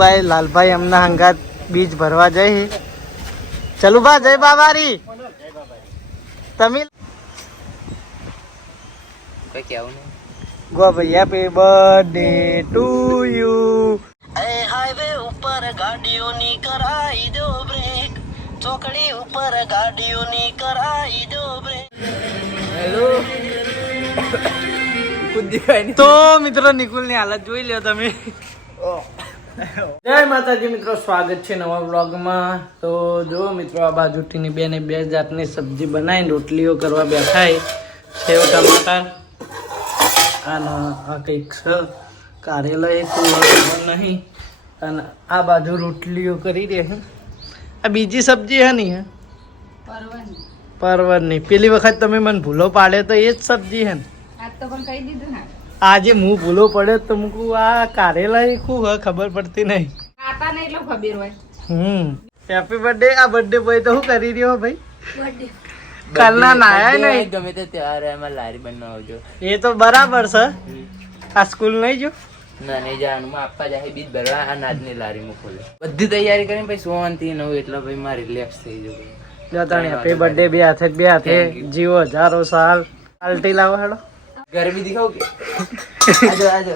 ભાઈ લાલભાઈ અમના હંગાત બીજ ભરવા જઈ. ચલું બા જય બાબારી. તમે ગો ભાઈ happy birthday to you. Highway ઉપર ગાડીઓની કરાઈ દો બ્રેક, ચોકડી ઉપર ગાડીઓની કરાઈ દો બ્રેક. હેલો તો મિત્રો નિકુલ ની હાલત જોઈ લ્યો તમે. જય માતાજી મિત્રો, સ્વાગત છે નવા વ્લોગમાં. તો જો મિત્રો આ બાજુટીની બેને બે જાતની સબ્જી બનાવીને રોટલીઓ કરવા બેઠા સેવ ટમાટર અને આ કંઈક છે કારેલા એ કોઈ નહીં અને આ બાજુ રોટલીઓ કરી દે. આ બીજી સબ્જી હે નહીં હે પરવરની. પેલી વખત તમે મને ભૂલો પાડ્યો તો એ જ સબ્જી હે ને. આજે હું ભૂલો પડ્યો તો મૂકું આ કારેલા એ ખૂબ ખબર પડતી નહીં. Happy birthday. આ બર્થડે બોય તો શું કરી રહ્યો ભાઈ? કાલના નાયા નહીં ગમે તે તહેવાર એમાં લારી બનાવજો. એ તો બરાબર છે. આ સ્કૂલ નહીં જો ના નહીં જવાનું આપવા જાય બીજ ભરવા આ નાદની લારી માં ખોલે બધી તૈયારી કરીને પછી સોવાનથી નવ એટલે ભાઈ મારે રિલેક્સ થઈ જવું. Happy birthday. બે હાથે જીવો હજારો સાલ. પાલટી લાવો હેડો. ગરમી દેખાવ કે આજો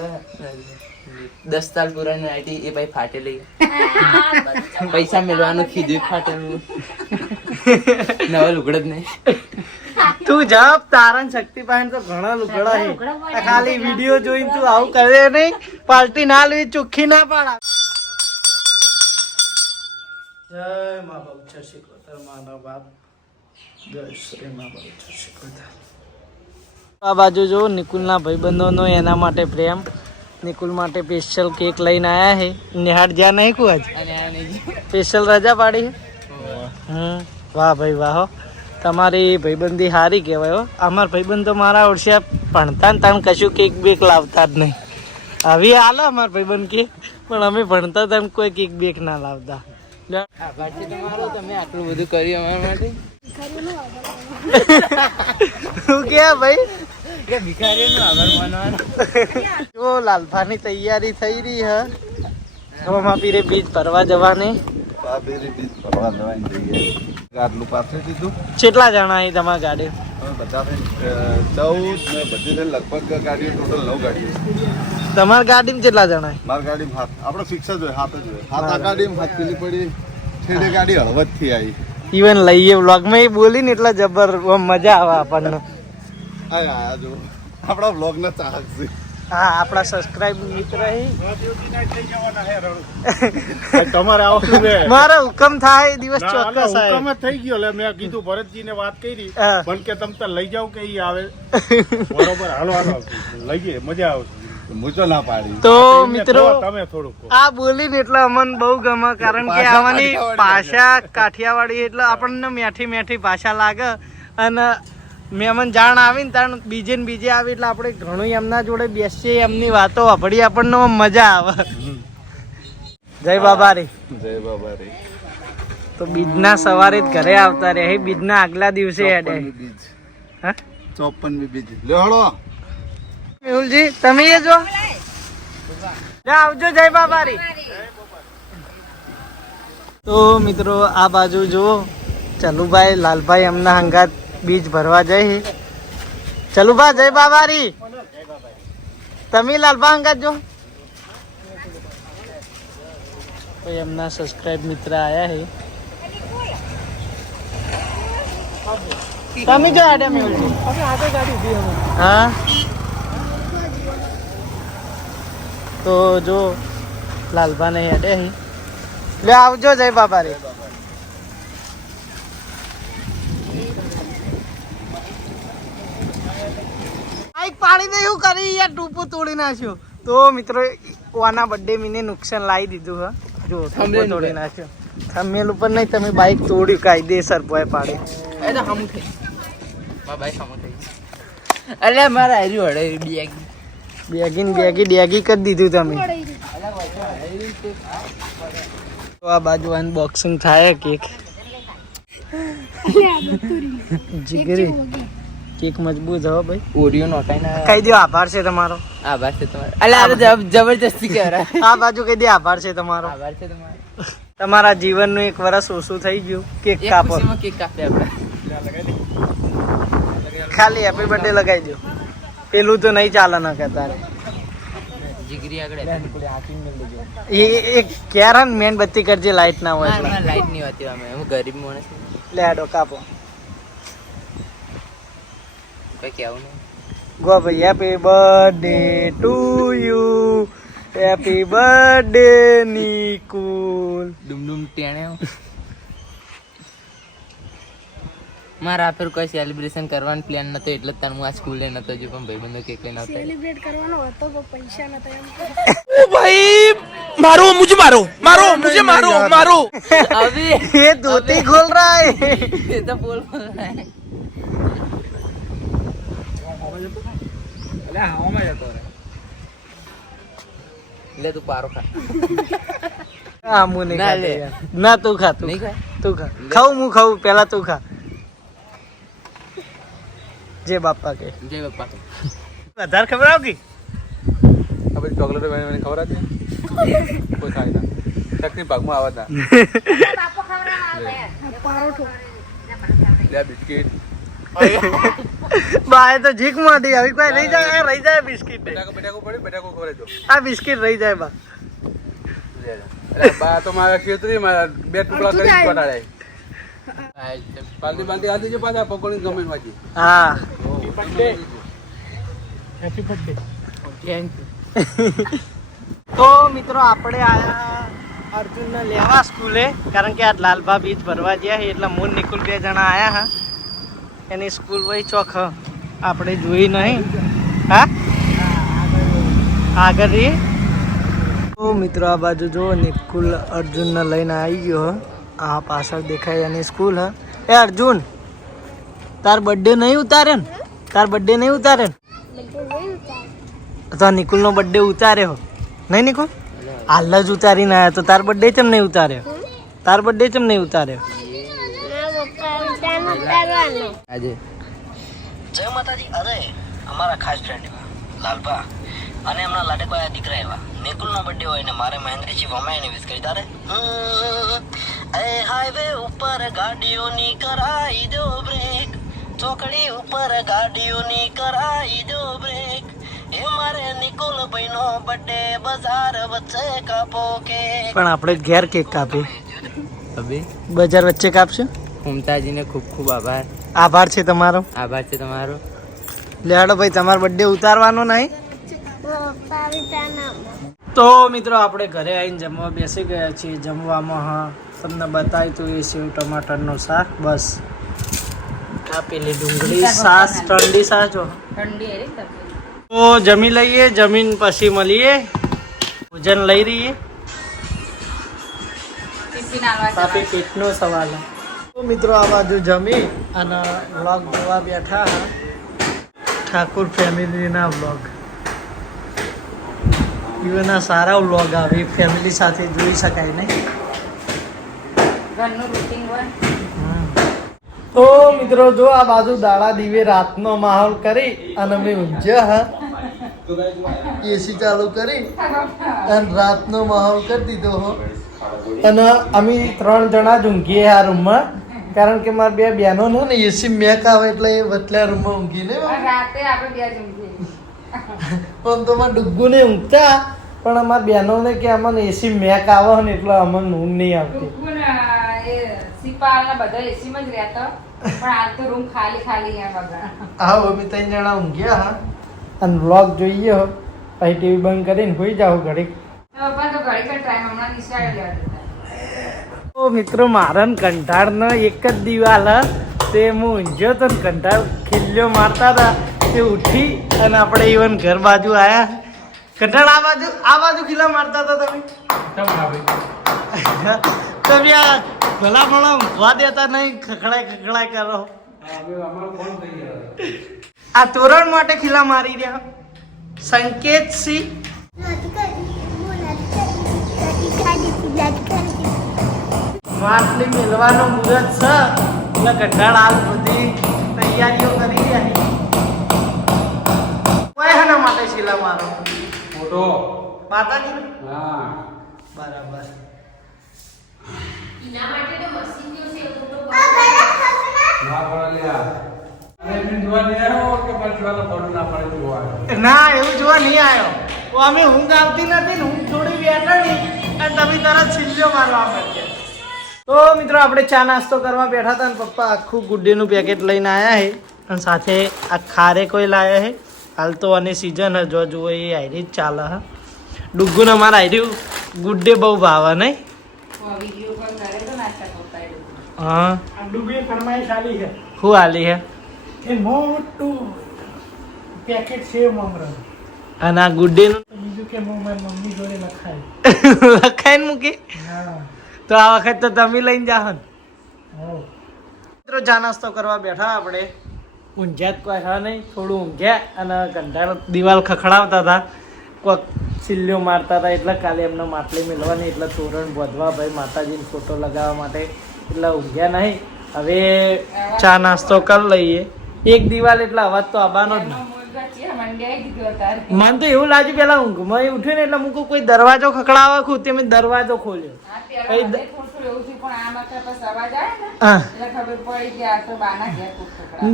10 સાલ પુરાની આઈટી એ ભાઈ ફાટેલી પૈસા મેળવાનું ખીધું ફાટેલું નવા લુગડ જ નહીં. તું જપ તારણ શક્તિ પાસે તો ઘણા લુગડા છે. ખાલી વિડીયો જોઈને તું આવું કરે નહીં. પાર્ટી ના લેવી ચોખ્ખી ના પાડા. જય મા બાપ જય શ્રી કૃષ્ણ માનવ બાપ જય શ્રી મા બાપ જય શ્રી કૃષ્ણ. આ બાજુ જો નિકુલના ભાઈબંધોનો એના માટે પ્રેમ. નિકુલ માટે સ્પેશિયલ કેક લઈને આયા છે. નિહાળ જ્યાં નહીં કુ આજ સ્પેશિયલ રજા પાડી છે. વાહ ભાઈ વાહ, તમારી ભાઈબંધી સારી કહેવાય હો. અમારા ભાઈબંધ તો મારા ઓળશે ભણતા ને તાણ કશું કેક બેક લાવતા જ નહીં. હવે હાલો અમારા ભાઈબંધ કે પણ અમે ભણતા તાણ કોઈ કેક બેક ના લાવતા. તમારો તમે આટલું બધું કર્યું અમારા માટે. શું કે ભાઈ કે ભિખારીનો આભાર માનવાનો. જો લાલભાની તૈયારી થઈ રહી હે. હવામાં પીરે બીજ ભરવા જવાની. કેટલા જણા છે તમારી ગાડી? લગભગ ગાડીઓ ટોટલ 9 ગાડીઓ. તમારી ગાડીમાં કેટલા જણા? મારી ગાડીમાં 7. આપણે ફિક્સ જ હોય 7 જ હોય. 7 આ ગાડીમાં 7 પેલી પડી છેલ્લે ગાડી હળવદ થી આવી. ઇવન લઈએ વ્લોગમાં એ બોલી ને એટલે જબર મજા આવે આપણને. આ જો આપણા વ્લોગ ના ચાહક છે. હા આપણા સબસ્ક્રાઇબ મિત્ર તમારે આવશું ને મારો હુકમ થાય દિવસ ચોક્કસ આવે. હુકમ થઈ ગયો. એટલે મેં કીધું ભરતજી ને વાત કરી પણ કે તમે તો લઈ જાવ કે ઈ આવે બરોબર. હાલો લઈએ મજા આવશે. મુજો ના પાડી. તો મિત્રો તમે થોડુંક આ બોલીને એટલે અમને બહુ ગમે કારણ કે આવાની ભાષા કાઠિયાવાડી એટલે આપણને મેઠી મેઠી ભાષા લાગે. અને મહેમાન જાણ આવી ને તાણ બીજે ને બીજે આવી એટલે આપણે ઘણું એમના જોડે બેસીએ, એમની વાતો સાંભળીએ, આપણને મજા આવે. જય બાબારી. જય બાબારી. તો બીજના સવારે જ ઘરે આવતા રહે. બીજના આગલા દિવસે હેડે. હા 54 બીજ લ્યો હળો. મેહુલજી તમે એ જો આવજો. જય બાબારી. તો મિત્રો આ બાજુ જુઓ ચલુભાઈ લાલભાઈ એમના હંગાત બીજ ભરવા જઈ. ચલુભા જય બાબારી. તમે લાલભા હંગાત જો એમના સબસ્ક્રાઇબ મિત્ર આયા હે. તમે જો આડે મેહુલજી હા. તો જો લાલભા ને હેડે હી લે આવજો. જય બાબારી. પાણી ને એવું કરી યાર ટૂંપો તોડી નાખ્યો. તો મિત્રો ઓના બર્થડે મીને નુકસાન લાવી દીધું હે. જો ટૂંપો તોડી નાખ્યો. થંબનેલ ઉપર નહીં તમે બાઈક તોડી કાયદેસર પોય પાડી. એ તો હમ થઈ મા બાઈક હમ થઈ. અલે મારા આર્યું હડે બેગી ડેગી કરી દીધું તમે. તો આ બાજુ અનબોક્સિંગ થાય કેક. જીગરી કેક મજબૂત હો ભાઈ. ઓરિયો નોખાઈ ના કહી દો આભાર છે તમારો. આભાર છે તમારો. અલ્યા જબરજસ્તી કહેવાય. આ બાજુ કહી દે આભાર છે તમારો. આભાર છે તમારો. તમારા જીવનનું 1 વર્ષ ઓછું થઈ ગયું. કેક કાપો. કેક કાપે આપણે. ખાલી હેપી બર્થડે લગાવી દો. પેલું તો નહીં ચાલે ના કહેતા. જીગરી આગળ એ ક્યારે મેનબત્તી કરજે લાઈટ ના હોય એટલે. લાઈટ નહીં હોતી અમે હું ગરીબ માણસ છું. લે આડો કાપો. કઈ કેવું નહીં. ગો ભાઈ happy birthday to you. Happy birthday Nikul. ડુમ ટેણે મારા આ ફેર કોઈ સેલિબ્રેશન કરવાનો પ્લાન નતો એટલે તાર હું આ સ્કૂલે નતો જો પણ ભાઈબંધો કેક લઈને આવતા સેલિબ્રેટ કરવાનો હતો પણ પૈસા નતા એમ. ओ भाई मारो मुझे मारो मारो मुझे मारो मारो अभी ये धोती खोल रहा है. ये तो बोल रहा है ले तू पारो खा હા હું નહીં ના ખાતો લે. યાર. ના તું ખા તું નહીં ખા. ખાય? તું ખા. ખાઉં હું ખાઉં પેલા તું ખા. જે બાપા કે જય બાપા વધારે ખબર આવતી. હવે ચોકલેટ મને ખબર હતી કોઈ ખાય ના ચકની ભાગમાં આવે ના લે બિસ્કિટ બાય તો જીક માંથી આવી કોઈ રહી જાય રહી જાય બિસ્કિટ ને. બટાકો પડી બટાકો ખવડાવી દો આ બિસ્કિટ રહી જાય બા. અરે બા તો મારા ખેતરી મારા 2 ટુકડા કરી પટાડે પાલટી બાંધી આધી જો પાછા પકોડી ગમે વાજી હા થેન્ક તો મિત્રો આપણે આયા અર્જુનને લેવા સ્કૂલે કારણ કે આ લાલભા બીચ ભરવા ગયા છે એટલે મોન નિકુલ 2 જણા આયા હા. એની સ્કૂલ વહી ચોખ આપણે જોઈ નહીં. હા આગળ રહી. તો મિત્રો આ બાજુ જો નિકુલ અર્જુનને લઈને આવી ગયો હ. આ પાછળ દેખાય એની સ્કૂલ હ. એ અર્જુન તાર બર્થડે નહીં ઉતારે ને? તાર બર્થડે નહીં ઉતારે ને? તો નિકુલનો બર્થડે ઉતાર્યો નહીં નિકુલ? હાલ જ ઉતારીને આવ્યા તો તાર બર્થડે ચમ નહીં ઉતાર્યો? તાર બર્થડે ચમ નહીં ઉતાર્યો? આજે જય માતાજી. અરે અમારા ખાસ ફ્રેન્ડ લાલભા અને એમના લાડકવા દીકરા એવા નિકુલનો બર્થડે હોય ને મારે મહેન્દ્રજી વમાઈને વિશ કરી તારે એ હાઈવે ઉપર ગાડીઓની કરાઈ દો બ્રેક ચોકડી ઉપર ગાડીઓની કરાઈ દો બ્રેક એ મારે નિકુલ ભાઈનો બર્થડે બજાર વચ્ચે કાપો કે પણ આપણે ઘેર કેક કાપી અભી બજાર વચ્ચે કાપશું. મમતાજીને ખૂબ ખૂબ આભાર. આભાર છે તમારો. આભાર છે તમારો. લેડો ભાઈ તમારો બર્થડે ઉતારવાનો નહીં. તો મિત્રો આપણે ઘરે આવીને જમવા બેસી ગયા છીએ. જમવામાં હા તમને બતાવી તો એ સેવ ટમાટરનો શાક બસ કાપેલી ડુંગળી સાસ ઠંડી સાસ જો તો જમી લઈએ. જમીન પછી મળીએ. ભોજન લઈ રહીએ. પાપી પેટનો સવાલ. તો મિત્રો આ બાજુ જમી અને વ્લોગ જોવા બેઠા હા. ઠાકુર ફેમિલીના વ્લોગ એવાના સારા વ્લોગ આવે ફેમિલી સાથે જોઈ શકાય નહીં. તો મિત્રો જો આ બાજુ દાડા દીવે રાતનો માહોલ કરી અને અમે ઊંઝ્યા હા એસી ચાલુ કરી અને રાતનો માહોલ કરી દીધો હો. અને અમે 3 જણા જ ઊંઘીએ આ રૂમમાં કારણ કે મારા 2 બહેનો ને એસી મેક આવે એટલે એ વતલા રૂમમાં ઊંઘી ને રાતે આપણે 2 જ ઊંઘીએ. પણ તો મારા ડુગ્ગુ ને ઊંઘતા પણ અમારા બહેનોને કે અમને એસી મેક આવે ને એટલે અમને ઊંઘ નહીં આવતી. એ સિપાળના બધા એસીમાં જ રહેતા પણ આજ તો રૂમ ખાલી ખાલી એમ વગર. હા અમે 3 જણા ઊંઘ્યા હા અને વ્લોગ જોઈએ હો પછી ટીવી બંધ કરીને હોઈ જાઓ ઘડીક. પપ્પા તો ઘડી કર ટાઈમ હમણાં નિશાળે લેવા જતા. તો મિત્રો મારા કંટાળનો એક જ દિવાલ તે હું ઊંઝ્યો તો કંટાળ ખીલ્યો મારતા હતા તે ઉઠી અને આપણે ઇવન ઘર બાજુ આવ્યા. કંટાળ આ બાજુ ખીલા મારતા હતા તમે તમે આ ભલા ભલા ઊંઘવા દેતા નહીં ખખડાય કરો. આ તોરણ માટે ખીલા મારી રહ્યા સંકેત સિંહ માટલી મેળવાનો મુહૂર્ત છે એટલે કંટાળ હાલ બધી તૈયારીઓ કરી રહ્યા. માટે શીલા મારો ફોટો માતાજી હા બરાબર ના પડ્યા અરે જોવા નહીં આવ્યો કે પછી વાળો ફોટો ના પડે જોવા ના એવું જોવા નહીં આવ્યો અમે ઊંઘ આવતી નથી ને ઊંઘ થોડી બેઠા અને તમે તરત સિલ્લો મારવા માંડ્યા. તો મિત્રો આપણે ચા નાસ્તો કરવા બેઠા હતા ને પપ્પા આખું ગુડ્ડીનું પેકેટ લઈને આવ્યા છે અને સાથે આ ખારે કોઈ લાવ્યા છે. હાલ તો આની સિઝન જો જુઓ એ આયરી જ ચાલે હા. ડુગ્ગુને અમારે આયર્યું ગુડ્ડે બહુ ભાવે નહીં. હા ડૂબી ફરમાઈશ આલી છે શું હાલી છે એ મોટું પેકેટ છે મમરા અને આ ગુડ્ડીનું બીજું કે હું મારી મમ્મી જોડે લખાય લખાઈને મૂકી હા તો આ વખત તો તમે લઈને જાઓ ને. હો મિત્રો ચા નાસ્તો કરવા બેઠા આપણે ઊંઝ્યા જ કોઈ હા નહીં થોડું ઊંઘ્યા અને કંટાળો દિવાલ ખખડાવતા હતા કોઈક સિલ્લીઓ મારતા હતા એટલે કાલે એમને માટલી મિલવાની એટલે તોરણ બોધવા ભાઈ માતાજીને ફોટો લગાવવા માટે એટલે ઊંઘ્યા નહીં. હવે ચા નાસ્તો કરી લઈએ. એક દિવાલ એટલે અવાજ તો આવવાનો જ નહીં. મને તો એવું લાગ્યું પેલા ઊંઘમાં ઉઠ્યું ને એટલે હું કોઈ દરવાજો ખખડાવે ખુદ તે મેં દરવાજો ખોલ્યો.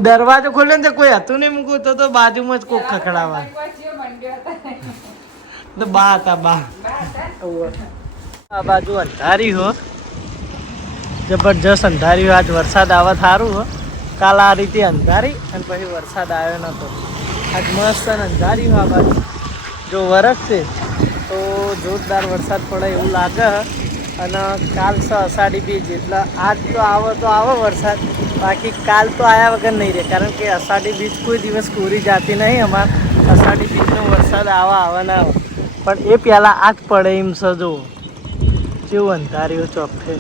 દરવાજો ખોલ્યો ને કોઈ હતું નહીં મૂકવું તો બાજુમાં જ કોક ખખડાવા તો બા હતા બા. આ બાજુ અંધારી હો જબરજસ્ત અંધારી. આજ વરસાદ આવે સારું હો. કાલ આ રીતે અંધારી અને પછી વરસાદ આવ્યો નતો. આજ મસ્ત અંધારી હો. આ બાજુ જો વરસશે તો જોરદાર વરસાદ પડે એવું લાગે. અને કાલ છે અષાઢી બીજ એટલે આજ તો આવે વરસાદ. બાકી કાલ તો આવ્યા વગર નહીં રહે કારણ કે અષાઢી બીજ કોઈ દિવસ કોરી જાતી નહીં. અમારે અષાઢી બીજનો વરસાદ આવે ના આવે પણ એ પહેલાં આજ પડે એમ છે. જુઓ કેવું અંધાર્યું ચોખ્ખે.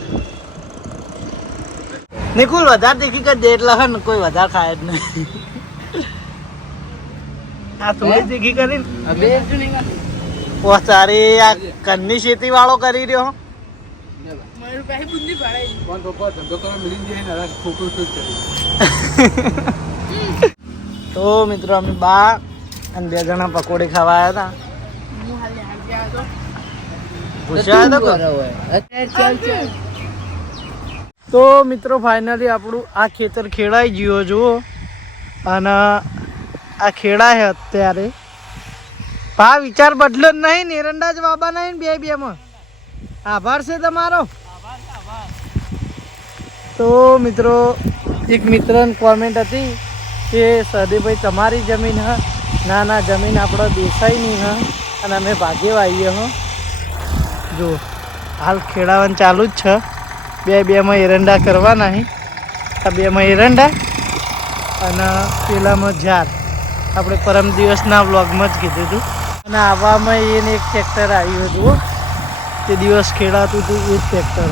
નિકુલ વધારે દેખી કર દે એટલે ને કોઈ વધારે ખાય જ નહીં. આ થોડી દેખી કરી તારી આ કન્ની ખેતી વાળો કરી રહ્યો. તો મિત્રો અમે બા અને 2 જણા પકોડી ખાવા આવ્યા હતા. પૂછ્યા તો મિત્રો ફાઇનલી આપણું આ ખેતર ખેડાઈ ગયો જુઓ. અને આ ખેડાય અત્યારે પા વિચાર બદલો જ નહીં ને એરંડા જ વાબા નહીં ને બે માં. આભાર છે તમારો. તો મિત્રો એક મિત્રની કોમેન્ટ હતી કે સદીભાઈ તમારી જમીન હ ના જમીન આપણો દેસાઈની હ અને અમે ભાગેવા આવીએ હો. જો હાલ ખેડાવાનું ચાલુ જ છે. બેમાં એરંડા કરવાના છે. આ 2માં એરંડા અને પેલામાં ઝાર. આપણે પરમ દિવસના વ્લોગમાં જ કીધું હતું. અને આવામાં એને એક ટ્રેક્ટર આવ્યું હતું તે દિવસ ખેડાતું હતું એ જ ટ્રેક્ટર.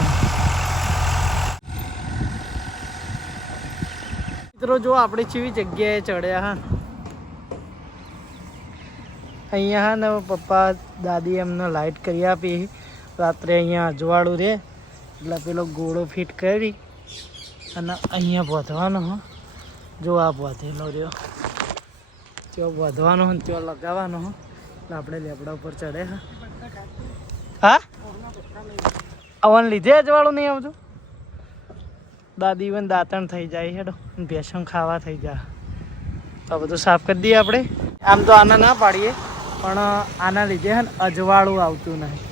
મિત્રો જો આપણે કેવી જગ્યાએ ચડ્યા હા. અહીંયા હા ને પપ્પા દાદી એમને લાઇટ કરી આપી. રાત્રે અહીંયા અજવાળું રહે એટલે પેલો ગોળો ફિટ કરી અને અહીંયા બોધવાનો હો. જો આ બોધેલો રહ્યો ત્યાં બોધવાનો હોય ત્યાં લગાવવાનો હો. એટલે આપણે લેબડા ઉપર ચડે હા. આવવાને લીધે અજવાળું નહીં આવતું. દાદી પણ દાંતણ થઈ જાય હેડો ભેસણ ખાવા થઈ જાય. આ બધું સાફ કરી દઈએ આપણે. આમ તો આના ના પાડીએ પણ આના લીધે હે ને અજવાળું આવતું નહીં.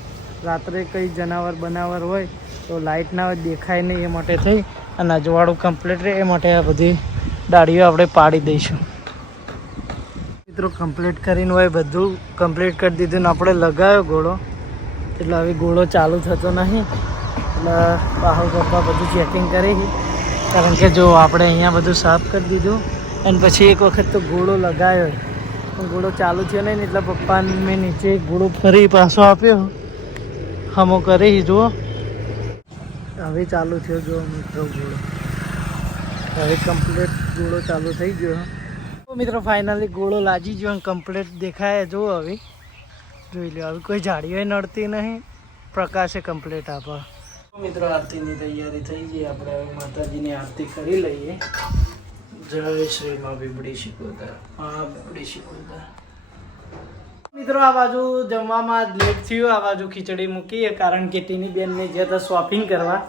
રાત્રે કંઈ જનાવર બનાવર હોય તો લાઇટ ના હોય દેખાય નહીં એ માટે થઈ અને અજવાળું કમ્પ્લીટ રહે એ માટે આ બધી ડાળીઓ આપણે પાડી દઈશું. મિત્રો કમ્પ્લીટ કરીને હોય બધું કમ્પ્લીટ કરી દીધું ને આપણે લગાવ્યો ગોળો એટલે હવે ગોળો ચાલુ થતો નહીં. એટલે પાહો પપ્પા બધું ચેકિંગ કરી કારણ કે જો આપણે અહીંયા બધું સાફ કરી દીધું અને પછી એક વખત તો ગોળો લગાવ્યો પણ ગોળો ચાલુ થયો નહીં એટલે પપ્પાને મેં નીચે ગોળો ફરી પાછો આપ્યો હમો કરી જુઓ. હવે ચાલુ થયો જો મિત્રો ગોળો. હવે કમ્પ્લીટ ગોળો ચાલુ થઈ ગયો. મિત્રો ફાઇનલી ગોળો લાગી ગયો કમ્પ્લીટ દેખાય જુઓ. હવે જોઈ લો હવે કોઈ જાળીઓ નડતી નહીં. પ્રકાશે કમ્પ્લીટ આપે. મિત્રો આરતીની તૈયારી થઈ ગઈ. આપણે હવે માતાજીની આરતી કરી લઈએ. જય શ્રી માં બીબડી શિકોતર. હા બીબડી શિકોતર. મિત્રો આ બાજુ જમવામાં લેટ થયું, આ બાજુ ખીચડી મૂકી કારણ કે ટીની બેન ને જે હતા શોપિંગ કરવા.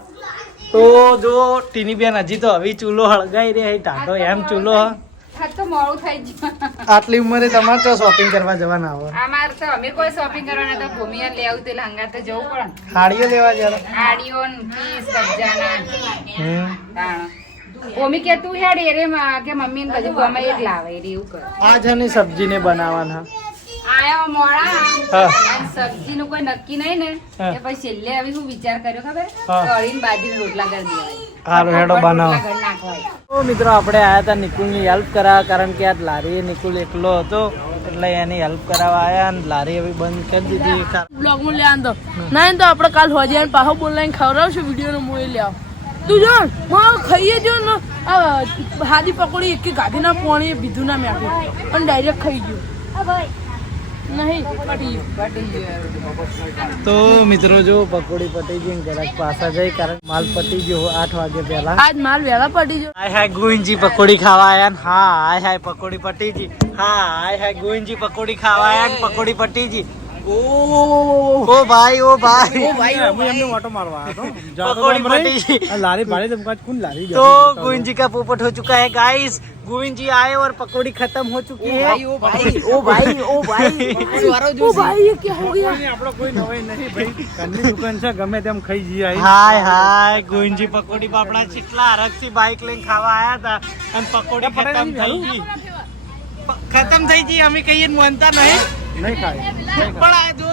તો જો ટીની બેન હજી તો હવે ચૂલો હળગાઈ રહી ટાઢો એમ ચૂલો તો મોડું થઈ ગયું. આટલી ઉંમરે તમારે તો શોપિંગ કરવા જવાના આવે. અમારે તો અમે કોઈ શોપિંગ કરવાના તો ભૂમિયા લેવું તે લંગા તો જવું પડે ને. સાડીઓ લેવા જરા. સાડીઓ ને પીસ સબ્જાના ઓમી કે તું હેડ એરે કે મમ્મી ને બધું ગમે એક લાવે એવું કર. આ છે ને સબ્જી ને બનાવવાના આયા મોડા હા. સબ્જી નું કોઈ નક્કી નહીં ને હા. એ પછી છેલ્લે હવે શું વિચાર કર્યો ખબર હા. કઢીને બાજરીના રોટલા કરી દેવાય. હારું હેડો બનાવો. રોટલા કરી નાખવાય. તો મિત્રો આપણે આયા હતા નિકુલની હેલ્પ કરાવવા કારણ કે આજ લારી નિકુલ એકલો હતો એટલે એની હેલ્પ કરાવવા આયા અને લારી હવે બંધ કરી દીધી. બ્લોગમાં લે આંદો ના તો આપણે કાલ હોજે અને પાછો બોલાઈને ખવડાવશું વિડીયો નો મોય લે આવ તું જો માં ખાઈએ જો ને આ હાદી પકોડી એક ગાડીના પોણી બીધું ના મેઠું અને ડાયરેક્ટ ખાઈ ગયો નહીં પટી ગયું. તો મિત્રો જો પકોડી પટી ગઈ જરાક પાછા જઈ કારણ માલ પટી ગયો 8 વાગે પહેલા. આજ માલ વેલા પટી ગયો. હાય હાય ગોવિંદજી પકોડી ખાવા આયા ને હા હાય હાય પકોડી પટી ગઈ. હા હાય હાય ગોવિંદજી પકોડી ખાવા આયા ને પકોડી પટી ગઈ. ઓ ભાઈ ઓ ભાઈ હું એમને ઓટો मारवा तो पकौड़ी पटी जी। लारी भारी तुमका कौन लारी तो गोविंद जी का पोपट हो चुका है गाइस. गोविंद जी आए और पकौड़ी खत्म हो चुकी है. ओ भाई ओ भाई ओ भाई ये क्या हो गया. આપણો કોઈ નવાઈ નહીં ભાઈ ઘરની દુકાન છે ગમે તેમ ખાઈ જઈએ हाय हाय गोविंद जी पकौड़ी पापड़ा चिटला हरक सी बाइक लेके खावा आया था और पकौड़ी खत्म થઈ ગઈ. खत्म થઈ ગઈ અમે કહીએ માનતા નહીં નહીં ખાય પણ આ જો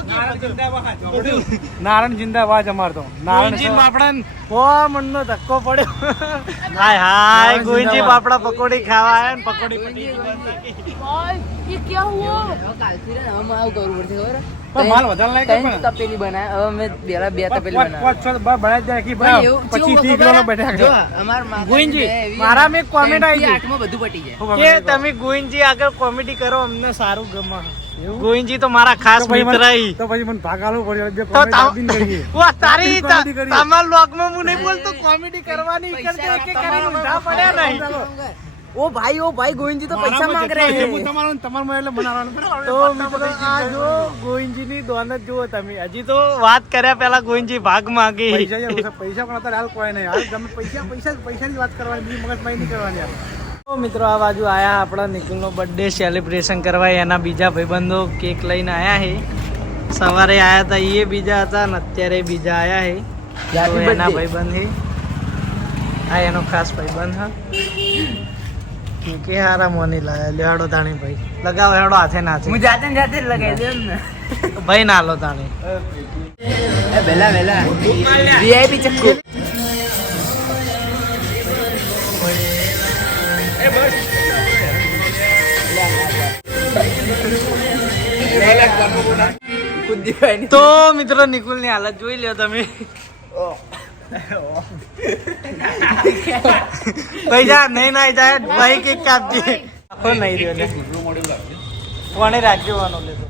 નારાયણ જિંદાબાદ અમાર તો ગોવિંદજી પાપડા ઓ મનનો ધક્કો પડ્યો. હાય હાય ગોવિંદજી પાપડા પકોડી ખાવા આયા ને પકોડી પટી ગઈ. भाई ये क्या हुआ. કાલથી રે હવે આવું કરવું પડશે ખબર હે? પણ માલ વધારે લાગે ત્રણ તપેલી બનાય હવે અમે બે તપેલી બનાવી. પાંચ છ બનાવી દે કે ભાઈ 25 કિલો બેઠા જો અમાર માં ગોવિંદજી મારા મેં કોમેન્ટ આવી છે આઠમાં બધું પટી જાય. કે તમે ગોવિંદજી આગળ કોમેડી કરો અમને સારું ગમે. ગોવિંદજી તો મારા ખાસ મિત્ર ઈ. તો પછી મને ભાગ આલવો પડ્યો બે તો કોમેન્ટ આપીને કરીએ વાહ તારી comedy કરીએ. તમાર લોકમાં હું નહીં બોલતો કોમેડી કરવાની કરજે કે કરીને ઊંધા પડ્યા નહીં. ओ भाई गोविंद जी तो पैसा मांग रहे हैं. તમારું તમારું એટલે બનાવવાનું તો મિત્રો આ જો ગોવિંદજીની દોનત જુઓ તમે. હજી તો વાત કર્યા પહેલા ગોવિંદજી ભાગ માંગી. પૈસા પૈસા પણ અત્યારે હાલ કોઈ નહીં હાલ ગમે પૈસાની વાત કરવાની બીજી મગજમારી નહીં કરવાની યાર. તો મિત્રો આ બાજુ આયા આપણા નિકુલનો બર્થડે સેલિબ્રેશન કરવા એના બીજા ભાઈબંધો કેક લઈને આયા છે. સવારે આયા હતા એ બીજા હતા અને અત્યારે બીજા આયા છે. તો એના ભાઈબંધ છે આ એનો ખાસ ભાઈબંધ હા કે હારા મોની લાયા લેવાડો તાણી ભાઈ લગાવો હેડો હાથે નાચે હું જાતે ને જાતે જ લગાવી દઉં ને. ભાઈ ના લો તાણી. વેલા વીઆઈપી ચક્કુ. તો મિત્રો નિકુલની હાલત જોઈ લ્યો તમે. પૈસા નહીં ના જાય ભાઈ કેક કાપજે. આખો નહીં રહ્યો લે કોને રાખજો વાનો લેતો.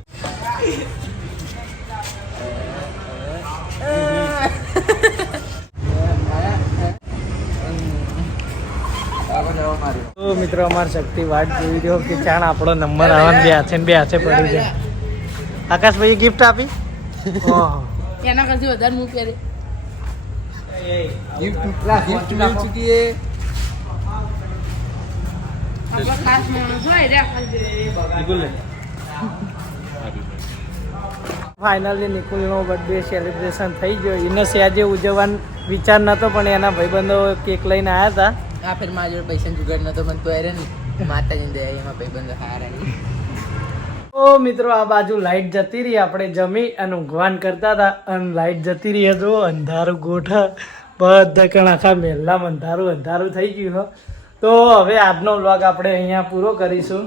તો મિત્રો અમાર શક્તિ વાટ જોઈ રહ્યો કે ચાણ આપણો નંબર આવવાનો બે હાથે પડી જાય. આકાશભાઈ ગિફ્ટ આપી એના કરતી વધારે હું પહેરે. ગિફ્ટ મિલ ચુકી હે. આપણા ખાસ માણસ હોય રે. ફાઇનલી નિકુલનો બર્થડે સેલિબ્રેશન થઈ ગયો. એને સહેજે ઉજવવાનો વિચાર નતો પણ એના ભાઈબંધો કેક લઈને આવ્યા હતા. આ ફેર મારા જોડે પૈસા જુગાડ નતો પણ તો હેરે ને માતાજીની દયા એમાં ભાઈબંધો હારા નહીં. તો મિત્રો આ બાજુ લાઈટ જતી રહી. આપણે જમી અને ઊંઘવાન કરતા હતા અને લાઈટ જતી રહી હતો. અંધારું ગોઠા બધા કણ આખા મહેલામાં અંધારું થઈ ગયું હો. તો હવે આજનો વ્લોગ આપણે અહીંયા પૂરો કરીશું.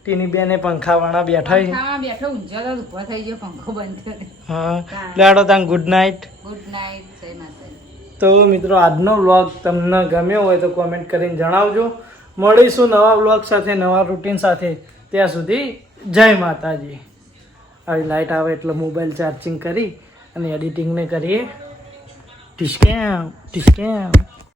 ટીની બેને પંખાવાળા બેઠા છે. ખાવા બેઠો ઊંઝા તો ઊભો થઈ ગયો પંખો બંધ કરે. હા લાડો તાંગ ગુડ નાઇટ. ગુડ નાઇટ જય માતાજી. તો મિત્રો આજનો વ્લોગ તમને ગમ્યો હોય તો કોમેન્ટ કરીને જણાવજો. મળીશું નવા વ્લોગ સાથે નવા રૂટીન સાથે. ત્યાં સુધી જય માતાજી. આવી લાઇટ આવે એટલે મોબાઈલ ચાર્જિંગ કરી અને એડિટિંગને કરીએ. ટીસ્કેમ